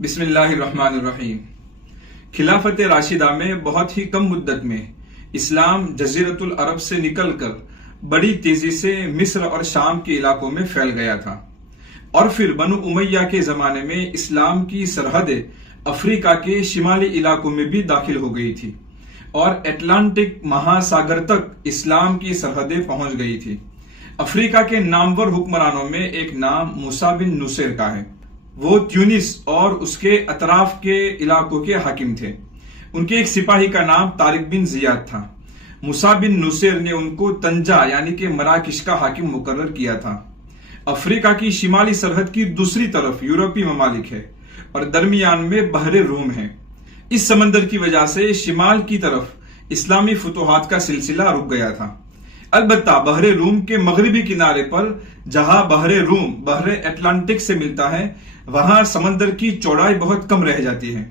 بسم اللہ الرحمن الرحیم۔ خلافت راشدہ میں بہت ہی کم مدت میں اسلام جزیرۃ العرب سے نکل کر بڑی تیزی سے مصر اور شام کے علاقوں میں پھیل گیا تھا، اور پھر بنو امیہ کے زمانے میں اسلام کی سرحدیں افریقہ کے شمالی علاقوں میں بھی داخل ہو گئی تھی، اور اٹلانٹک مہا ساگر تک اسلام کی سرحدیں پہنچ گئی تھی۔ افریقہ کے نامور حکمرانوں میں ایک نام موسیٰ بن نصیر کا ہے۔ وہ تیونس اور اس کے اطراف کے علاقوں کے حاکم تھے۔ ان کے ایک سپاہی کا نام طارق بن زیاد تھا۔ موسیٰ بن نصیر نے ان کو طنجہ یعنی کہ مراکش کا حاکم مقرر کیا تھا۔ افریقہ کی شمالی سرحد کی دوسری طرف یورپی ممالک ہے اور درمیان میں بحر روم ہے۔ اس سمندر کی وجہ سے شمال کی طرف اسلامی فتوحات کا سلسلہ رک گیا تھا۔ البتہ بحر روم کے مغربی کنارے پر جہاں بحر روم بحر اٹلانٹک سے ملتا ہے، وہاں سمندر کی چوڑائی بہت کم رہ جاتی ہے۔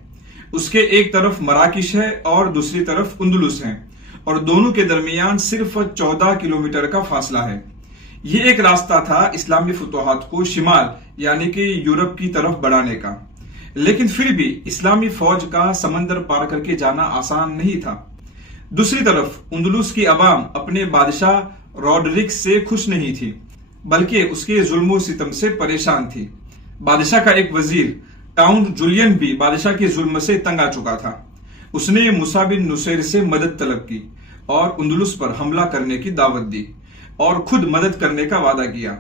اس کے ایک طرف مراکش ہے اور دوسری طرف اندلس ہے، اور دونوں کے درمیان صرف 14 کلومیٹر کا فاصلہ ہے۔ یہ ایک راستہ تھا اسلامی فتوحات کو شمال یعنی کہ یورپ کی طرف بڑھانے کا، لیکن پھر بھی اسلامی فوج کا سمندر پار کر کے جانا آسان نہیں تھا۔ دوسری طرف اندلس کی عوام اپنے بادشاہ روڈرک سے خوش نہیں تھی، بلکہ اس کے ظلم و ستم سے پریشان تھی۔ بادشاہ کا ایک وزیر کاؤنٹ جولین بھی بادشاہ کے ظلم سے تنگ آ چکا تھا۔ اس نے موسیٰ بن نصیر سے مدد طلب کی اور اندلس پر حملہ کرنے کی دعوت دی اور خود مدد کرنے کا وعدہ کیا۔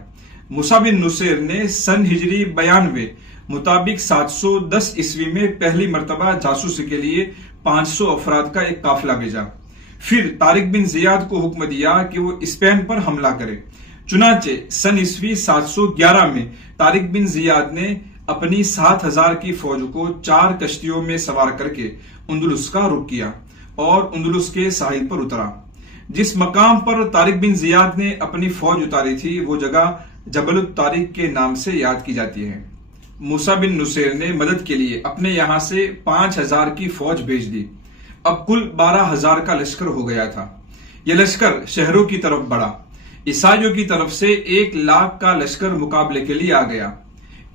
موسیٰ بن نصیر نے سن ہجری 92 مطابق 710 عیسوی میں پہلی مرتبہ جاسوسی کے لیے 500 افراد کا ایک قافلہ بھیجا۔ پھر طارق بن زیاد کو حکم دیا کہ وہ اسپین پر حملہ کرے۔ چنانچہ سن عیسوی 711 میں طارق بن زیاد نے اپنی 7000 کی فوج کو 4 کشتیوں میں سوار کر کے اندلس کا رخ کیا اور اندلس کے ساحل پر اترا۔ جس مقام پر طارق بن زیاد نے اپنی فوج اتاری تھی، وہ جگہ جبل الطارق کے نام سے یاد کی جاتی ہے۔ موسیٰ بن نصیر نے مدد کے لیے اپنے یہاں سے 5000 کی فوج بھیج دی۔ اب کل 12000 کا لشکر ہو گیا تھا۔ یہ لشکر شہروں کی طرف بڑھا۔ عیسائیوں کی طرف سے 1,00,000 کا لشکر مقابلے کے لیے آ گیا۔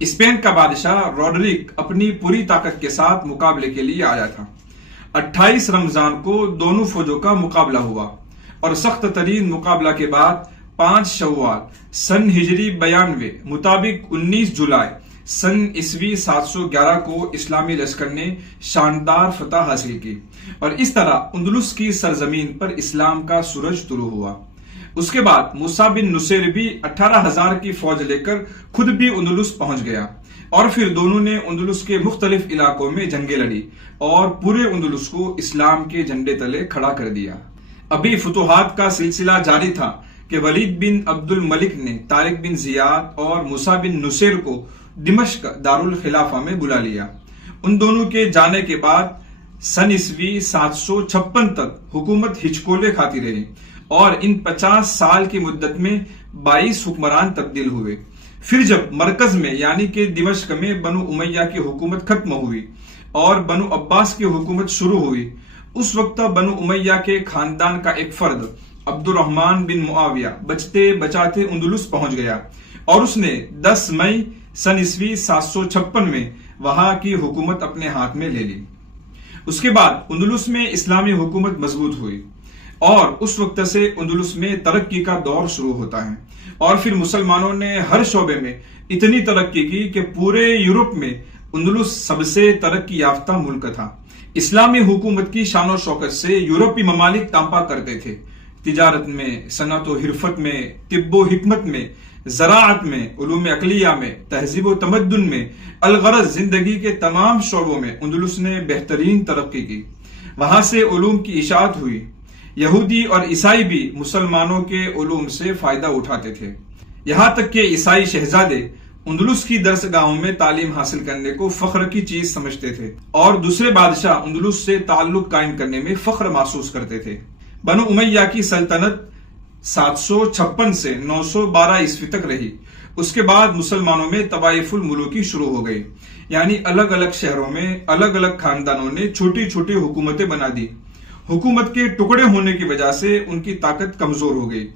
اسپین کا بادشاہ روڈرک اپنی پوری طاقت کے ساتھ مقابلے کے لیے آیا تھا۔ 28 رمضان کو دونوں فوجوں کا مقابلہ ہوا، اور سخت ترین مقابلہ کے بعد 5 شوال سن ہجری 92 مطابق 19 جولائی سن عیسوی 711 کو اسلامی لشکر نے شاندار فتح حاصل کی، اور اس طرح اندلس کی سرزمین پر اسلام کا سورج طلوع ہوا۔ اس کے بعد موسیٰ بن نصیر بھی 18000 کی فوج لے کر خود بھی اندلس پہنچ گیا، اور پھر دونوں نے اندلس کے مختلف علاقوں میں جنگیں لڑی اور پورے اندلس کو اسلام کے جھنڈے تلے کھڑا کر دیا۔ ابھی فتوحات کا سلسلہ جاری تھا کہ ولید بن عبد الملک نے طارق بن زیاد اور موسیٰ بن نصیر کو دمشق دارالخلافہ میں بلا لیا۔ ان دونوں کے جانے کے بعد سن عیسوی 756 تک حکومت ہچکولے کھاتی رہی، اور ان 50 سال کی مدت میں 22 حکمران تبدیل ہوئے۔ پھر جب مرکز میں یعنی کہ دمشق میں بنو امیہ کی حکومت ختم ہوئی اور بنو عباس کی حکومت شروع ہوئی، اس وقت بنو امیہ کے خاندان کا ایک فرد عبد الرحمن بن معاویہ بچتے بچاتے اندلس پہنچ گیا، اور اس نے 10 مئی سن عیسوی 756 میں وہاں کی حکومت اپنے ہاتھ میں لے لی۔ اس کے بعد اندلس میں اسلامی حکومت مضبوط ہوئی، اور اس وقت سے اندلس میں ترقی کا دور شروع ہوتا ہے، اور پھر مسلمانوں نے ہر شعبے میں اتنی ترقی کی کہ پورے یورپ میں اندلس سب سے ترقی یافتہ ملک تھا۔ اسلامی حکومت کی شان و شوکت سے یورپی ممالک تانپا کرتے تھے۔ تجارت میں، صنعت و حرفت میں، طب و حکمت میں، زراعت میں، علوم عقلیہ میں، تہذیب و تمدن میں، الغرض زندگی کے تمام شعبوں میں اندلس نے بہترین ترقی کی۔ وہاں سے علوم کی اشاعت ہوئی۔ یہودی اور عیسائی بھی مسلمانوں کے علوم سے فائدہ اٹھاتے تھے، یہاں تک کہ عیسائی شہزادے اندلس کی درسگاہوں میں تعلیم حاصل کرنے کو فخر کی چیز سمجھتے تھے، اور دوسرے بادشاہ اندلس سے تعلق قائم کرنے میں فخر محسوس کرتے تھے۔ بنو امیہ کی سلطنت 756 سے 912 عیسوی تک رہی۔ اس کے بعد مسلمانوں میں طوائف الملوکی شروع ہو گئی، یعنی الگ الگ شہروں میں الگ الگ خاندانوں نے چھوٹی چھوٹی حکومتیں بنا دی۔ حکومت کے ٹکڑے ہونے کی وجہ سے ان کی طاقت کمزور ہو گئی۔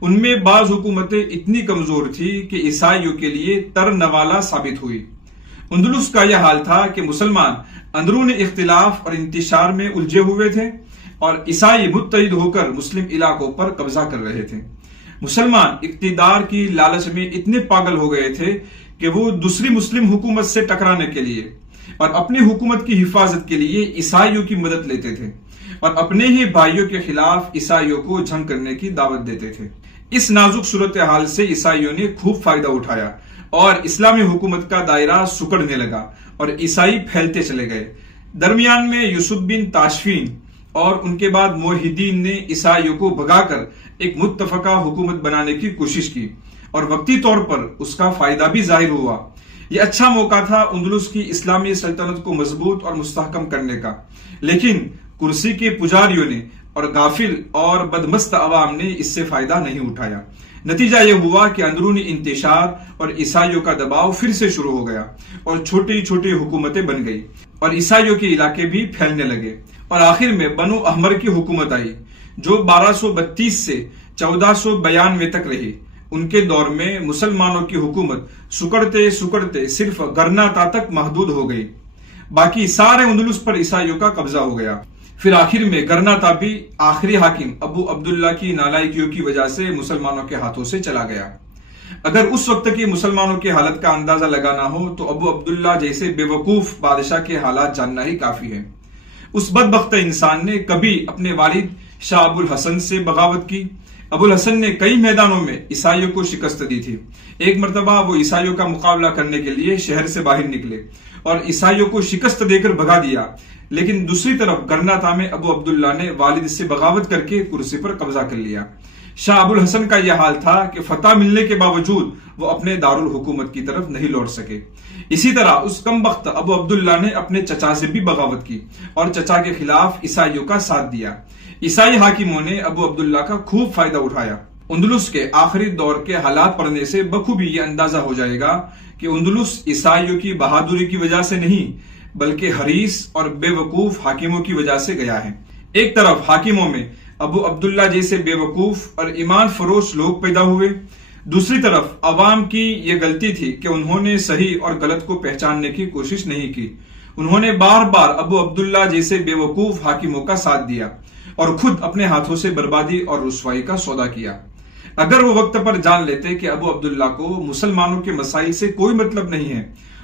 ان میں بعض حکومتیں اتنی کمزور تھی کہ عیسائیوں کے لیے ترنوالا ثابت ہوئی، اندلس کا یہ حال تھا کہ مسلمان اندرون اختلاف اور انتشار میں الجھے ہوئے تھے اور عیسائی متحد ہو کر مسلم علاقوں پر قبضہ کر رہے تھے۔ مسلمان اقتدار کی لالچ میں اتنے پاگل ہو گئے تھے کہ وہ دوسری مسلم حکومت سے ٹکرانے کے لیے اور اپنی حکومت کی حفاظت کے لیے عیسائیوں کی مدد لیتے تھے اور اپنے ہی بھائیوں کے خلاف عیسائیوں کو جنگ کرنے کی دعوت دیتے تھے۔ اس نازک صورتحال سے عیسائیوں نے خوب فائدہ اٹھایا اور اسلامی حکومت کا دائرہ سکڑنے لگا اور عیسائی پھیلتے چلے گئے۔ درمیان میں یوسف بن تاشفین اور ان کے بعد موحدین نے عیسائیوں کو بھگا کر ایک متفقہ حکومت بنانے کی کوشش کی اور وقتی طور پر اس کا فائدہ بھی ظاہر ہوا۔ یہ اچھا موقع تھا اندلس کی اسلامی سلطنت کو مضبوط اور مستحکم کرنے کا، لیکن کرسی کے پجاریوں نے اور غافل اور بدمست عوام نے اس سے فائدہ نہیں اٹھایا۔ نتیجہ یہ ہوا کہ اندرونی انتشار اور عیسائیوں کا دباؤ پھر سے شروع ہو گیا اور چھوٹی چھوٹی حکومتیں بن گئی اور عیسائیوں کے علاقے بھی پھیلنے لگے اور آخر میں بنو احمر کی حکومت آئی جو 1232 سے 1492 تک رہی۔ ان کے دور میں مسلمانوں کی حکومت سکڑتے سکڑتے صرف غرناطہ تک محدود ہو گئی، باقی سارے اندلس پر عیسائیوں کا قبضہ ہو گیا۔ پھر آخر میں غرناطہ بھی آخری حاکم ابو عبداللہ کی نالائکیوں کی وجہ سے مسلمانوں کے ہاتھوں سے چلا گیا۔ اگر اس وقت کی مسلمانوں کی حالت کا اندازہ لگانا ہو تو ابو عبداللہ جیسے بے وقوف بادشاہ کے حالات جاننا ہی کافی ہے۔ اس بدبخت انسان نے کبھی اپنے والد شاہ ابو الحسن سے بغاوت کی۔ ابو الحسن نے کئی میدانوں میں عیسائیوں کو شکست دی تھی۔ ایک مرتبہ وہ عیسائیوں کا مقابلہ کرنے کے لیے شہر سے باہر نکلے اور عیسائیوں کو شکست دے کر بھگا دیا، لیکن دوسری طرف غرناطہ میں ابو عبداللہ نے والد سے بغاوت کر کے کرسی پر قبضہ کر لیا۔ شاہ ابو الحسن کا یہ حال تھا کہ فتح ملنے کے باوجود وہ اپنے دارالحکومت کی طرف نہیں لوٹ سکے۔ اسی طرح اس کم وقت ابو عبداللہ نے اپنے چچا سے بھی بغاوت کی اور چچا کے خلاف عیسائیوں کا ساتھ دیا۔ عیسائی حاکموں نے ابو عبداللہ کا خوب فائدہ اٹھایا۔ اندلس کے آخری دور کے حالات پڑھنے سے بخوبی یہ اندازہ ہو جائے گا کہ اندلس عیسائیوں کی بہادری کی وجہ سے نہیں بلکہ حریص اور بے وقوف حاکموں کی وجہ سے گیا ہے۔ ایک طرف حاکموں میں ابو عبداللہ جیسے بے وقوف اور ایمان فروش لوگ پیدا ہوئے، دوسری طرف عوام کی یہ غلطی تھی کہ انہوں نے صحیح اور غلط کو پہچاننے کی کوشش نہیں کی۔ انہوں نے بار بار ابو عبداللہ جیسے بے وقوف حاکموں کا ساتھ دیا اور خود اپنے ہاتھوں سے بربادی اور رسوائی کا سودا کیا۔ اگر وہ وقت پر جان لیتے کہ ابو عبداللہ کو مسلمانوں کے مسائل سے کوئی مطلب نہیں ہے،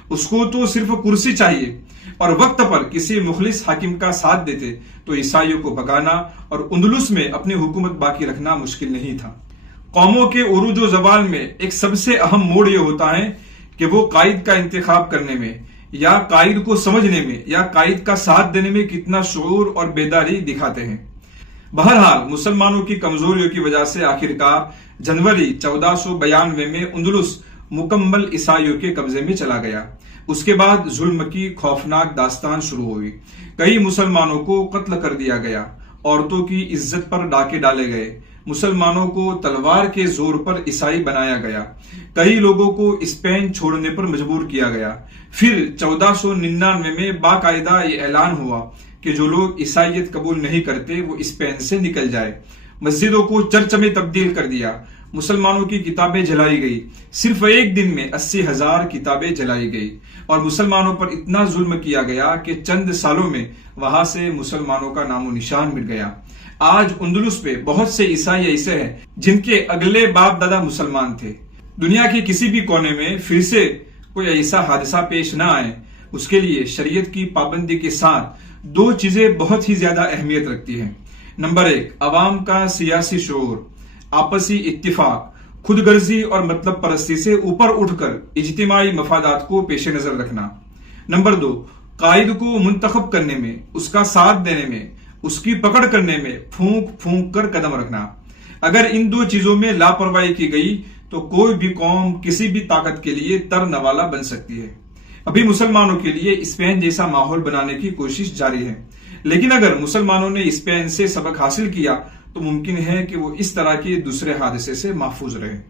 اس کو تو صرف کرسی چاہیے، اور وقت پر کسی مخلص حاکم کا ساتھ دیتے تو عیسائیوں کو بھگانا اور اندلس میں اپنی حکومت باقی رکھنا مشکل نہیں تھا۔ قوموں کے عروج و زوال میں ایک سب سے اہم موڑ یہ ہوتا ہے کہ وہ قائد کا انتخاب کرنے میں یا قائد کو سمجھنے میں یا قائد کا ساتھ دینے میں کتنا شعور اور بیداری دکھاتے ہیں۔ بہرحال مسلمانوں کی کمزوریوں کی وجہ سے آخرکار جنوری 1492 میں اندلس مکمل عیسائیوں کے قبضے میں چلا گیا۔ اس کے بعد ظلم کی خوفناک داستان شروع ہوئی۔ کئی مسلمانوں کو قتل کر دیا گیا، عورتوں کی عزت پر ڈاکے ڈالے گئے، مسلمانوں کو تلوار کے زور پر عیسائی بنایا گیا، کئی لوگوں کو اسپین چھوڑنے پر مجبور کیا گیا۔ پھر 1499 میں باقاعدہ یہ اعلان ہوا کہ جو لوگ عیسائیت قبول نہیں کرتے وہ اسپین سے نکل جائے۔ مسجدوں کو چرچ میں تبدیل کر دیا، مسلمانوں کی کتابیں جلائی گئی۔ صرف ایک دن میں 80,000 کتابیں جلائی گئی اور مسلمانوں پر اتنا ظلم کیا گیا کہ چند سالوں میں وہاں سے مسلمانوں کا نام و نشان مٹ گیا۔ آج اندلس پہ بہت سے عیسائی ایسے ہیں جن کے اگلے باپ دادا مسلمان تھے۔ دنیا کے کسی بھی کونے میں پھر سے کوئی ایسا حادثہ پیش نہ آئے، اس کے لیے شریعت کی پابندی کے ساتھ دو چیزیں بہت ہی زیادہ اہمیت رکھتی ہیں۔ نمبر 1، عوام کا سیاسی شعور، آپسی اتفاق، خود غرضی اور مطلب پرستی سے اوپر اٹھ کر اجتماعی مفادات کو پیش نظر رکھنا۔ نمبر 2، قائد کو منتخب کرنے میں، اس کا ساتھ دینے میں، اس کی پکڑ کرنے میں پھونک پھونک کر قدم رکھنا۔ اگر ان دو چیزوں میں لاپرواہی کی گئی تو کوئی بھی قوم کسی بھی طاقت کے لیے تر نوالا بن سکتی ہے۔ ابھی مسلمانوں کے لیے اسپین جیسا ماحول بنانے کی کوشش جاری ہے، لیکن اگر مسلمانوں نے اسپین سے سبق حاصل کیا تو ممکن ہے کہ وہ اس طرح کے دوسرے حادثے سے محفوظ رہے۔